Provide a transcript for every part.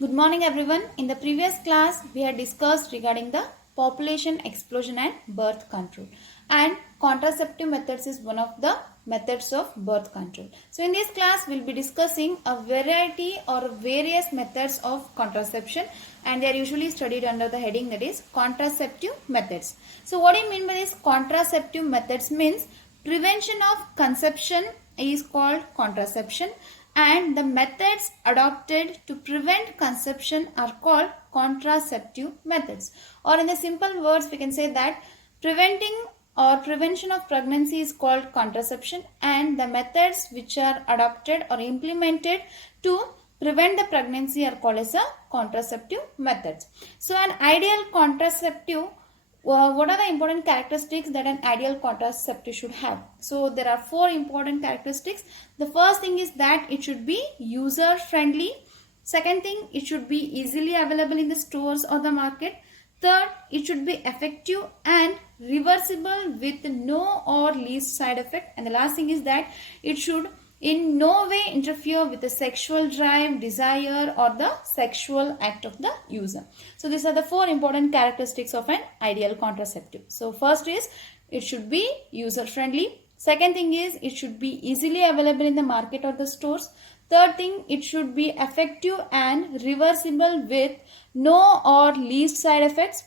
Good morning everyone. In the previous class, we had discussed regarding the population explosion and birth control. And contraceptive methods is one of the methods of birth control. So in this class, we will be discussing a variety or various methods of contraception, and they are usually studied under the heading that is contraceptive methods. So what do you mean by this contraceptive methods means prevention of conception is called contraception, and the methods adopted to prevent conception are called contraceptive methods. Or in the simple words, we can say that preventing or prevention of pregnancy is called contraception, and the methods which are adopted or implemented to prevent the pregnancy are called as a contraceptive methods. So an ideal contraceptive, what are the important characteristics that an ideal contraceptive should have? So there are 4 important characteristics. The first thing is that it should be user friendly. Second thing, it should be easily available in the stores or the market. Third, it should be effective and reversible with no or least side effect. And the last thing is that it should in no way interfere with the sexual drive, desire or the sexual act of the user. So these are the 4 important characteristics of an ideal contraceptive. So first is it should be user friendly. Second thing is it should be easily available in the market or the stores. Third thing, it should be effective and reversible with no or least side effects.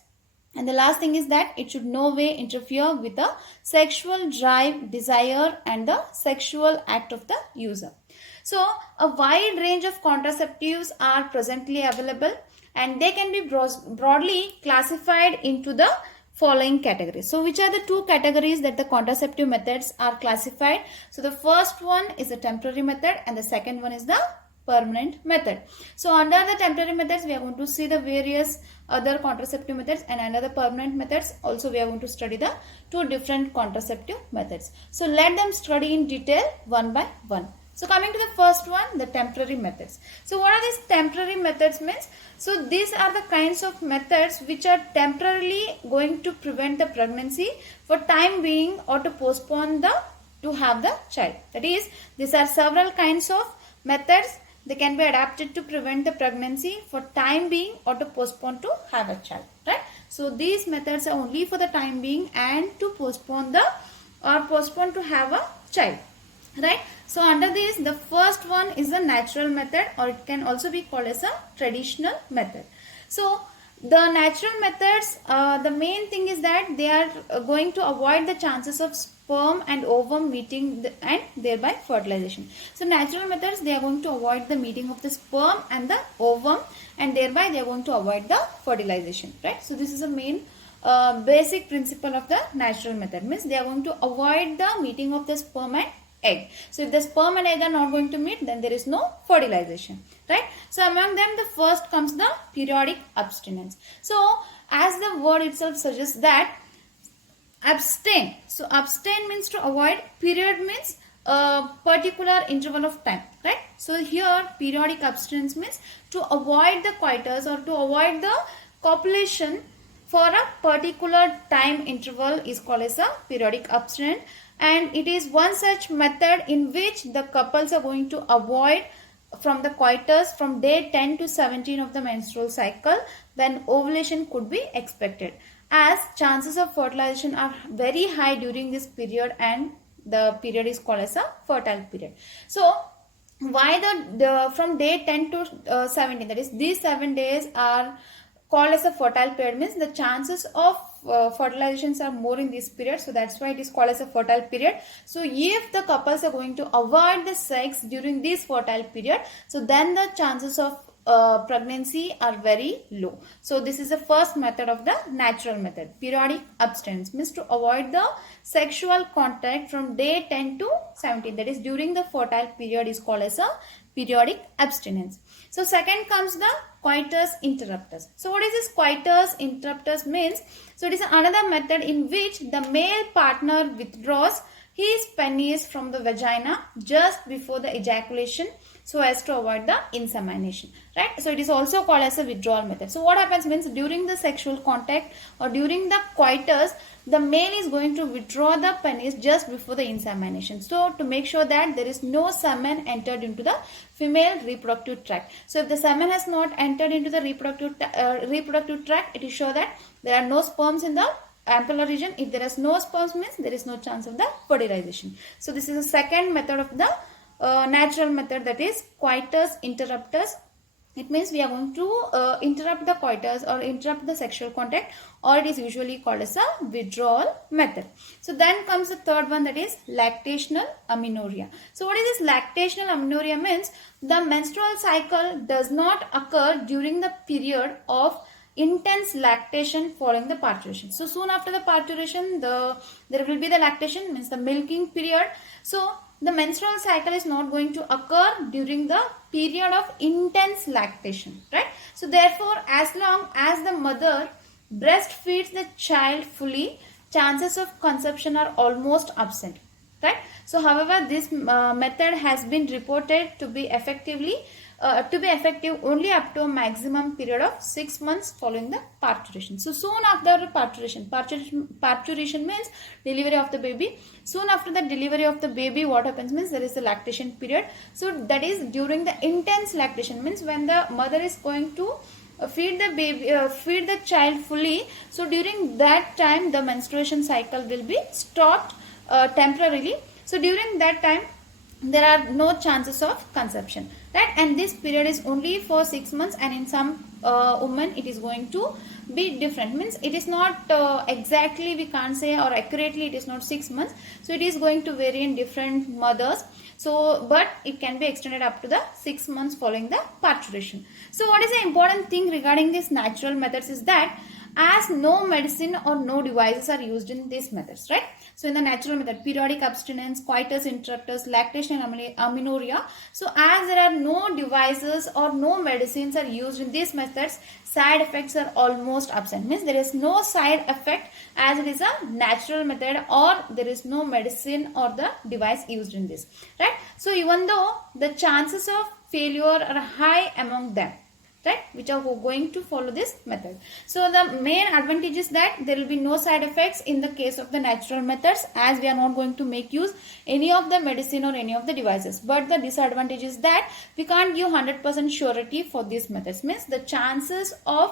And the last thing is that it should no way interfere with the sexual drive, desire and the sexual act of the user. So a wide range of contraceptives are presently available, and they can be broadly classified into the following categories. So which are the 2 categories that the contraceptive methods are classified? So the first one is the temporary method and the second one is the permanent method. So under the temporary methods, we are going to see the various other contraceptive methods, and under the permanent methods also we are going to study the 2 different contraceptive methods. So let them study in detail one by one. So coming to the first one, the temporary methods. So what are these temporary methods means? So these are the kinds of methods which are temporarily going to prevent the pregnancy for time being or to postpone to have the child. That is, these are several kinds of methods. They can be adapted to prevent the pregnancy for time being or to postpone to have a child, right? So these methods are only for the time being and to postpone to have a child, right? So under this, the first one is the natural method, or it can also be called as a traditional method. So the natural methods, the main thing is that they are going to avoid the chances of sperm and ovum meeting and thereby fertilization. So natural methods, they are going to avoid the meeting of the sperm and the ovum, and thereby they are going to avoid the fertilization, right? So this is the main basic principle of the natural method, means they are going to avoid the meeting of the sperm and egg. So if the sperm and egg are not going to meet, then there is no fertilization, right? So among them, the first comes the periodic abstinence. So as the word itself suggests that abstain. So abstain means to avoid, period means a particular interval of time, right? So here periodic abstinence means to avoid the coitus or to avoid the copulation for a particular time interval is called as a periodic abstinence, and it is one such method in which the couples are going to avoid from the coitus from day 10 to 17 of the menstrual cycle, when ovulation could be expected, as chances of fertilization are very high during this period, and the period is called as a fertile period. So why the from day 10 to 17, that is these 7 days are called as a fertile period, means the chances of fertilizations are more in this period, so that's why it is called as a fertile period. So if the couples are going to avoid the sex during this fertile period, so then the chances of pregnancy are very low. So this is the first method of the natural method. Periodic abstinence means to avoid the sexual contact from day 10 to 17, that is during the fertile period, is called as a periodic abstinence. So second comes the coitus interruptus. So what is this coitus interruptus means? So it is another method in which the male partner withdraws his penis from the vagina just before the ejaculation so as to avoid the insemination, right? So it is also called as a withdrawal method. So what happens means during the sexual contact or during the coitus, the male is going to withdraw the penis just before the insemination, so to make sure that there is no semen entered into the female reproductive tract. So if the semen has not entered into the reproductive tract, it is sure that there are no sperms in the ampulla region. If there is no sperms, means there is no chance of the fertilization. So this is the second method of the natural method, that is coitus interruptus. It means we are going to interrupt the coitus or interrupt the sexual contact, or it is usually called as a withdrawal method. So then comes the third one, that is lactational amenorrhea. So what is this lactational amenorrhea? Means the menstrual cycle does not occur during the period of intense lactation following the parturition. So soon after the parturition, there will be the lactation, means the milking period. So the menstrual cycle is not going to occur during the period of intense lactation, right? So therefore, as long as the mother breastfeeds the child fully, chances of conception are almost absent, right? So however, this method has been reported to be effective only up to a maximum period of 6 months following the parturition. So soon after parturition means delivery of the baby. Soon after the delivery of the baby, what happens means there is the lactation period. So that is during the intense lactation, means when the mother is going to feed the child fully. So during that time, the menstruation cycle will be stopped temporarily. So during that time, there are no chances of conception, right? And this period is only for 6 months, and in some women it is going to be different, means it is not exactly, we can't say, or accurately it is not 6 months. So it is going to vary in different mothers. So but it can be extended up to the 6 months following the parturition. So what is the important thing regarding these natural methods is that as no medicine or no devices are used in these methods, right? So in the natural method, periodic abstinence, coitus interruptus, lactation and amenorrhea. So as there are no devices or no medicines are used in these methods, side effects are almost absent. Means there is no side effect as it is a natural method, or there is no medicine or the device used in this, right? So even though the chances of failure are high among them, right, which are going to follow this method. So the main advantage is that there will be no side effects in the case of the natural methods, as we are not going to make use any of the medicine or any of the devices. But the disadvantage is that we can't give 100% surety for these methods. Means the chances of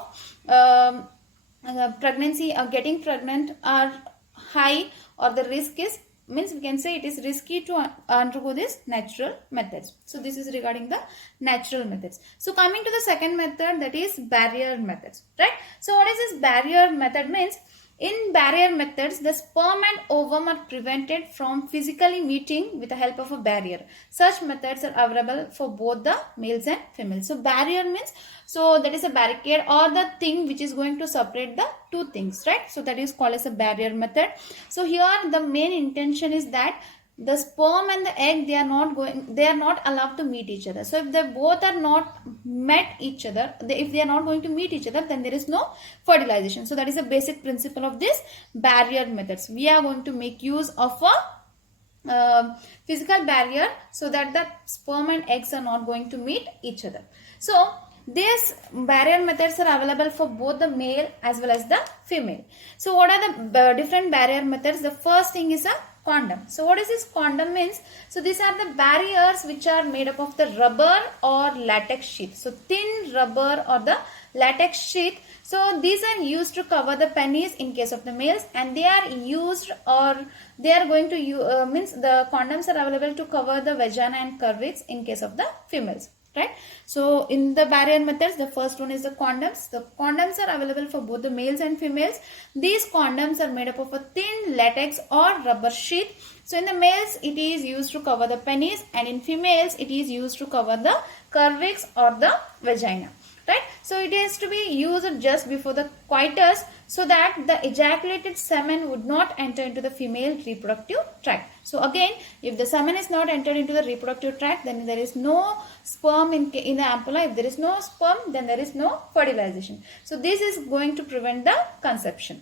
pregnancy or getting pregnant are high, or the risk is, means we can say it is risky to undergo these natural methods. So this is regarding the natural methods. So coming to the second method, that is barrier methods, right? So what is this barrier method? Means in barrier methods, the sperm and ovum are prevented from physically meeting with the help of a barrier. Such methods are available for both the males and females. So barrier means, so that is a barricade or the thing which is going to separate the two things, right? So that is called as a barrier method. So here the main intention is that the sperm and the egg, they are not allowed to meet each other. So if they both are not met each other, if they are not going to meet each other, then there is no fertilization. So that is a basic principle of this barrier methods. We are going to make use of a physical barrier so that the sperm and eggs are not going to meet each other. So these barrier methods are available for both the male as well as the female. So what are the different barrier methods? The first thing is a condom. So what is this condom means? So these are the barriers which are made up of the rubber or latex sheath. So thin rubber or the latex sheath. So these are used to cover the penis in case of the males, and they are used, or they are going to means the condoms are available to cover the vagina and cervix in case of the females, right? So in the barrier methods, the first one is the condoms. The condoms are available for both the males and females. These condoms are made up of a thin latex or rubber sheath. So in the males, it is used to cover the penis, and in females, it is used to cover the cervix or the vagina, right? So it is to be used just before the coitus, so that the ejaculated semen would not enter into the female reproductive tract. So again, if the semen is not entered into the reproductive tract, then there is no sperm in the ampulla. If there is no sperm, then there is no fertilization. So this is going to prevent the conception,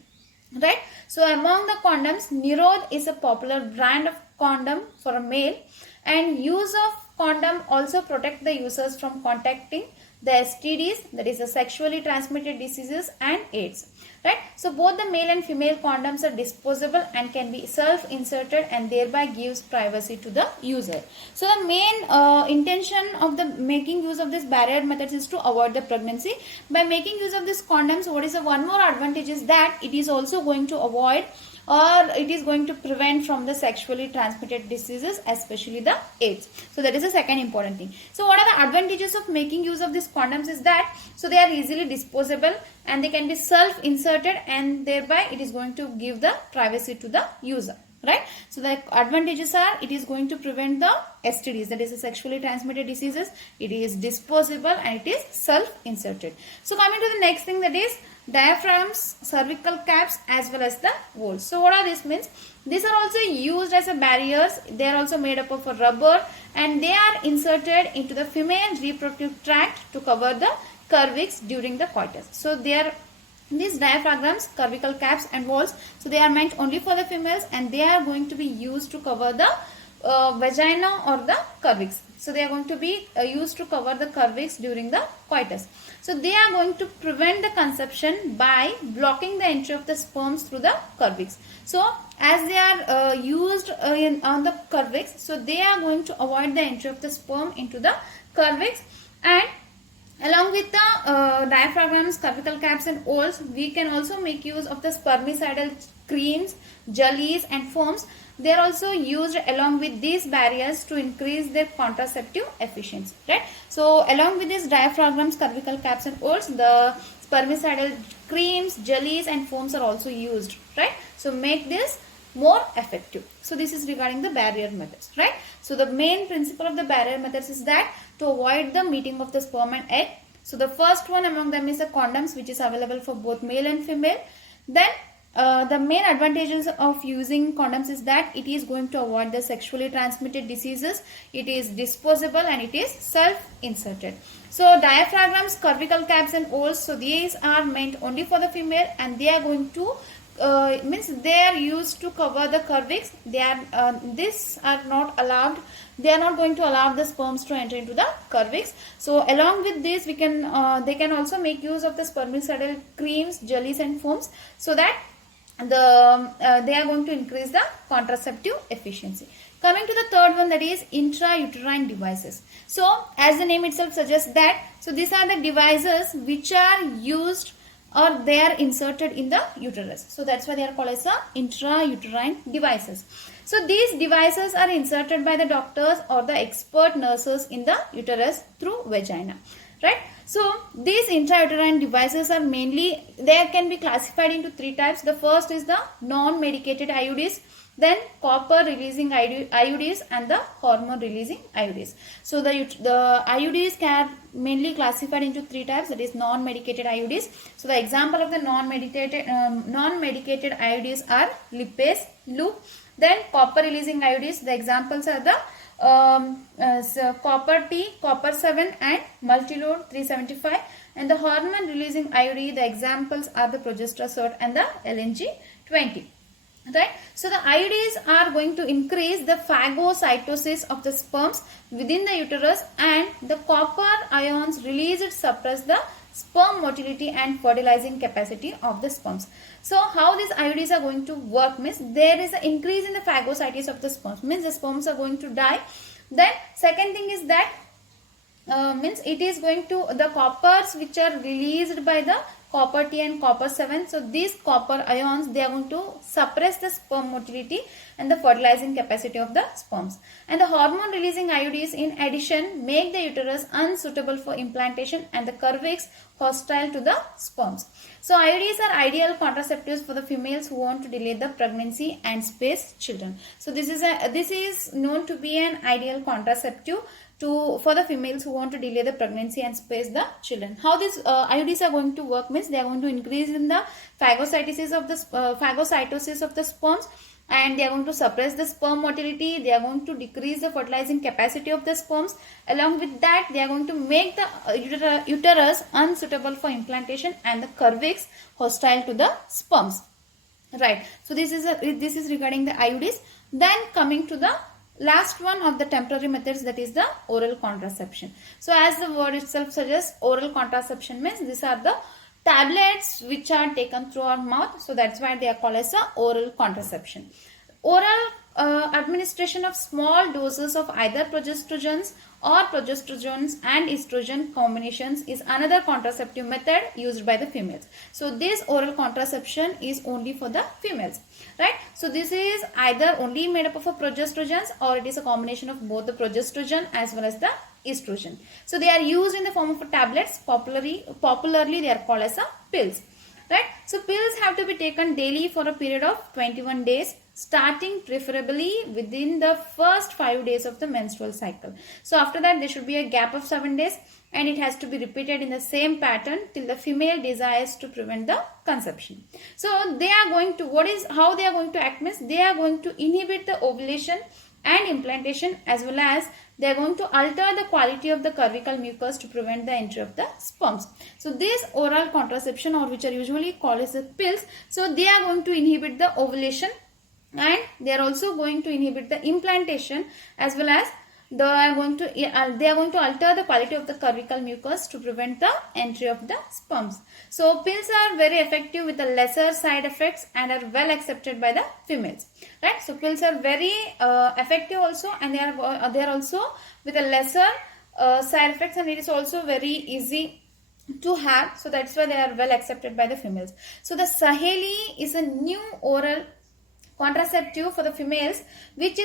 right? So among the condoms, Nirod is a popular brand of condom for a male, and use of condom also protect the users from contacting the STDs, that is the sexually transmitted diseases, and AIDS. Right? So both the male and female condoms are disposable and can be self-inserted and thereby gives privacy to the user. So the main intention of the making use of this barrier methods is to avoid the pregnancy. By making use of these condoms, what is the one more advantage is that it is also going to avoid, or it is going to prevent from the sexually transmitted diseases, especially the AIDS. So that is the second important thing. So what are the advantages of making use of these condoms is that, so they are easily disposable and they can be self-inserted, and thereby it is going to give the privacy to the user. Right? So the advantages are, it is going to prevent the STDs, that is the sexually transmitted diseases, it is disposable, and it is self-inserted. So coming to the next thing, that is diaphragms, cervical caps, as well as the walls. So what are these means? These are also used as a barriers. They are also made up of a rubber, and they are inserted into the female reproductive tract to cover the cervix during the coitus. So they are these diaphragms, cervical caps, and walls. So they are meant only for the females, and they are going to be used to cover the vagina or the cervix. So they are going to be used to cover the cervix during the coitus. So they are going to prevent the conception by blocking the entry of the sperms through the cervix. So as they are used on the cervix, so they are going to avoid the entry of the sperm into the cervix. And along with the diaphragms, cervical caps, and walls, we can also make use of the spermicidal creams, jellies, and foams. They are also used along with these barriers to increase their contraceptive efficiency. Right? So along with these diaphragms, cervical caps, and walls, the spermicidal creams, jellies, and foams are also used. Right? So make this more effective. So this is regarding the barrier methods, right? So the main principle of the barrier methods is that to avoid the meeting of the sperm and egg. So the first one among them is the condoms, which is available for both male and female. Then the main advantages of using condoms is that it is going to avoid the sexually transmitted diseases, it is disposable, and it is self-inserted. So diaphragms, cervical caps, and walls, so these are meant only for the female, and they are going to means they are used to cover the cervix. They are these are not allowed, they are not going to allow the sperms to enter into the cervix. So along with this, we can they can also make use of the spermicidal creams, jellies, and foams, so that the they are going to increase the contraceptive efficiency. Coming to the third one, that is intrauterine devices. So as the name itself suggests that, so these are the devices which are used or they are inserted in the uterus. So that's why they are called as the intrauterine devices. So these devices are inserted by the doctors or the expert nurses in the uterus through vagina. Right? So these intrauterine devices are mainly, they can be classified into three types. The first is the non-medicated IUDs, then copper releasing IUDs, and the hormone releasing IUDs. So the IUDs can mainly classified into three types, that is non-medicated IUDs. So the example of the non-medicated IUDs are lipase, loop. Then copper releasing IUDs, the examples are the copper T, copper 7, and multilode 375. And the hormone releasing IUD, the examples are the progesterone and the LNG 20. Right? So the IUDs are going to increase the phagocytosis of the sperms within the uterus, and the copper ions released suppress the sperm motility and fertilizing capacity of the sperms. So how these IUDs are going to work means, there is an increase in the phagocytosis of the sperms, means the sperms are going to die. Then second thing is that means it is going to, the coppers which are released by the copper T and copper 7, so these copper ions, they are going to suppress the sperm motility and the fertilizing capacity of the sperms. And the hormone releasing IUDs in addition make the uterus unsuitable for implantation and the cervix hostile to the sperms. So IUDs are ideal contraceptives for the females who want to delay the pregnancy and space children. So this is known to be an ideal contraceptive for the females who want to delay the pregnancy and space the children. How these IUDs are going to work means, they are going to increase in the phagocytosis of the sperms, and they are going to suppress the sperm motility. They are going to decrease the fertilizing capacity of the sperms. Along with that, they are going to make the uterus unsuitable for implantation and the cervix hostile to the sperms. Right. So this is regarding the IUDs. Then coming to the last one of the temporary methods, that is the oral contraception. So as the word itself suggests, oral contraception means these are the tablets which are taken through our mouth. So that's why they are called as the oral contraception. Oral administration of small doses of either progestogens or progesterones and estrogen combinations is another contraceptive method used by the females. So this oral contraception is only for the females, right? So this is either only made up of a progesterogens, or it is a combination of both the progesterone as well as the estrogen. So they are used in the form of tablets. Popularly they are called as pills, right? So pills have to be taken daily for a period of 21 days, starting preferably within the first 5 days of the menstrual cycle. So after that there should be a gap of 7 days, and it has to be repeated in the same pattern till the female desires to prevent the conception. So they are going to, how they are going to act means, they are going to inhibit the ovulation and implantation, as well as they are going to alter the quality of the cervical mucus to prevent the entry of the sperms. So this oral contraception, or which are usually called as the pills, so they are going to inhibit the ovulation, and they are also going to inhibit the implantation, as well as they are going to alter the quality of the cervical mucus to prevent the entry of the sperms. So pills are very effective with the lesser side effects and are well accepted by the females, right? So pills are very effective also, and they are also with a lesser side effects, and it is also very easy to have. So that's why they are well accepted by the females. So the Saheli is a new oral contraceptive for the females, which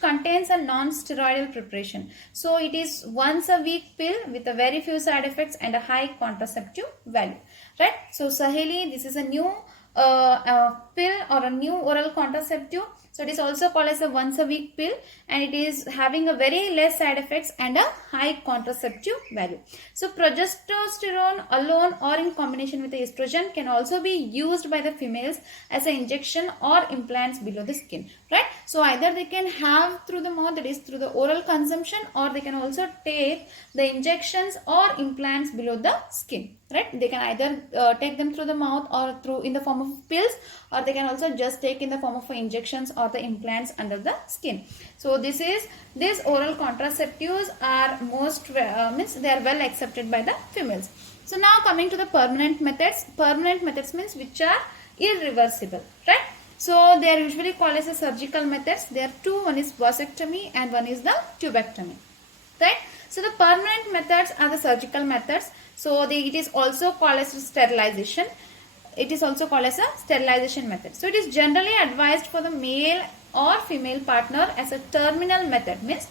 contains a non-steroidal preparation. So it is once a week pill with a very few side effects and a high contraceptive value, right? So Saheli, this is a new pill or a new oral contraceptive. So it is also called as a once a week pill, and it is having a very less side effects and a high contraceptive value. So progesterone alone or in combination with the estrogen can also be used by the females as an injection or implants below the skin, right? So either they can have through the mouth, that is through the oral consumption, or they can also take the injections or implants below the skin, right? They can either take them through the mouth or through in the form of pills, or they can also just take in the form of injections or the implants under the skin. So these oral contraceptives are means they are well accepted by the females. So now coming to the permanent methods. Permanent methods means which are irreversible, right? So they are usually called as a surgical methods. There are two, one is vasectomy and one is the tubectomy, right? So the permanent methods are the surgical methods. So it is also called as sterilization. It is also called as a sterilization method. So it is generally advised for the male or female partner as a terminal method, means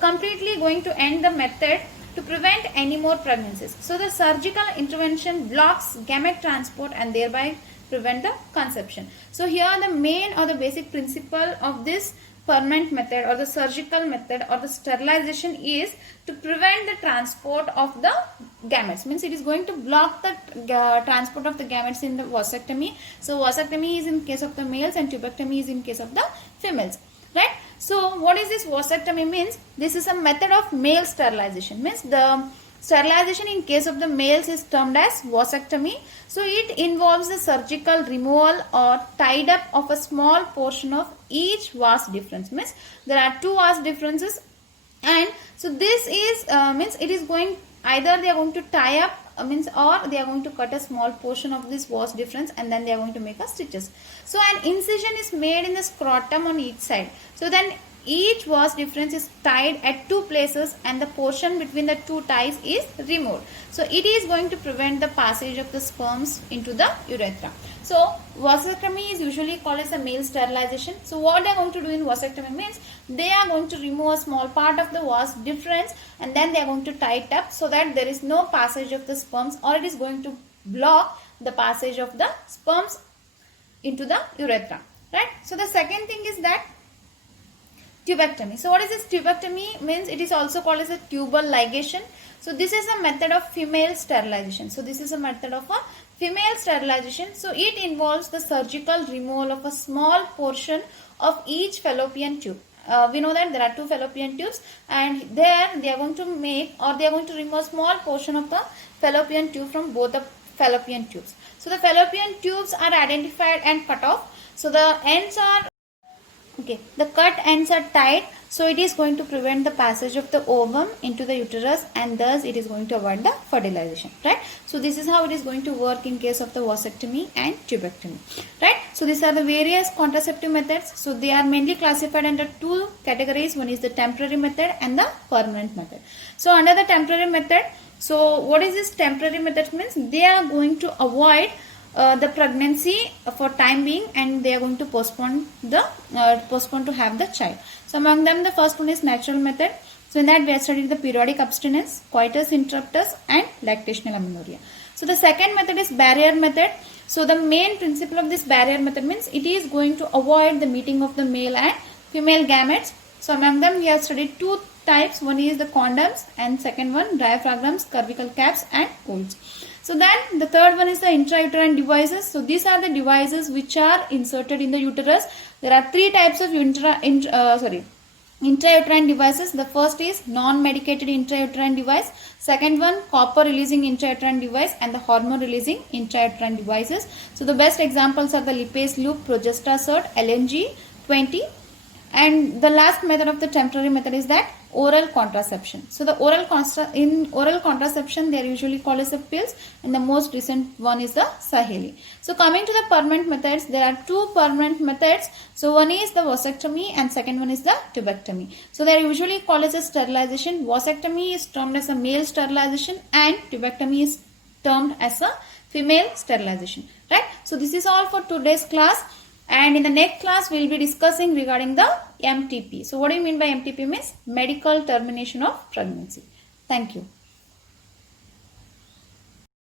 completely going to end the method to prevent any more pregnancies. So the surgical intervention blocks gamete transport and thereby prevent the conception. So here the main or the basic principle of this permanent method or the surgical method or the sterilization is to prevent the transport of the gametes, means it is going to block the transport of the gametes in the vasectomy. So vasectomy is in case of the males and tubectomy is in case of the females, right? So what is this vasectomy means? This is a method of male sterilization, means the sterilization in case of the males is termed as vasectomy. So it involves the surgical removal or tied up of a small portion of each vas deferens, means there are two vas deferences, and so this is means it is going, either they are going to tie up means, or they are going to cut a small portion of this vas deferens and then they are going to make a stitches. So an incision is made in the scrotum on each side. So then each vas deferens is tied at two places and the portion between the two ties is removed. So it is going to prevent the passage of the sperms into the urethra. So vasectomy is usually called as a male sterilization. So what they are going to do in vasectomy means they are going to remove a small part of the vas deferens and then they are going to tie it up so that there is no passage of the sperms, or it is going to block the passage of the sperms into the urethra, right? So the second thing is that tubectomy. So what is this tubectomy means? It is also called as a tubal ligation. So this is a method of female sterilization. So this is a method of a female sterilization. So it involves the surgical removal of a small portion of each fallopian tube. We know that there are two fallopian tubes, and there they are going to make, or they are going to remove a small portion of the fallopian tube from both the fallopian tubes. So the fallopian tubes are identified and cut off. So the ends are the cut ends are tied So it is going to prevent the passage of the ovum into the uterus, and thus it is going to avoid the fertilization, right? So this is how it is going to work in case of the vasectomy and tubectomy, right? So these are the various contraceptive methods. So they are mainly classified under two categories. One is the temporary method and the permanent method. So under the temporary method, so what is this temporary method means? They are going to avoid the pregnancy for time being, and they are going to postpone to have the child. So among them, the first one is natural method. So in that we have studied the periodic abstinence, coitus interruptus, and lactational amenorrhea. So the second method is barrier method. So the main principle of this barrier method means it is going to avoid the meeting of the male and female gametes. So among them we have studied two types. One is the condoms, and second one diaphragms, cervical caps, and coils. So then the third one is the intrauterine devices. So these are the devices which are inserted in the uterus. There are three types of intrauterine devices. The first is non-medicated intrauterine device. Second one, copper releasing intrauterine device, and the hormone releasing intrauterine devices. So the best examples are the lipase loop, Progestasert, LNG 20. And the last method of the temporary method is that oral contraception. So the oral contraception, they are usually called as the pills, and the most recent one is the Saheli. So coming to the permanent methods, there are two permanent methods. So one is the vasectomy and second one is the tubectomy. So they are usually called as a sterilization. Vasectomy is termed as a male sterilization, and tubectomy is termed as a female sterilization, right? So this is all for today's class. And in the next class, we will be discussing regarding the MTP. So what do you mean by MTP? Means medical termination of pregnancy. Thank you.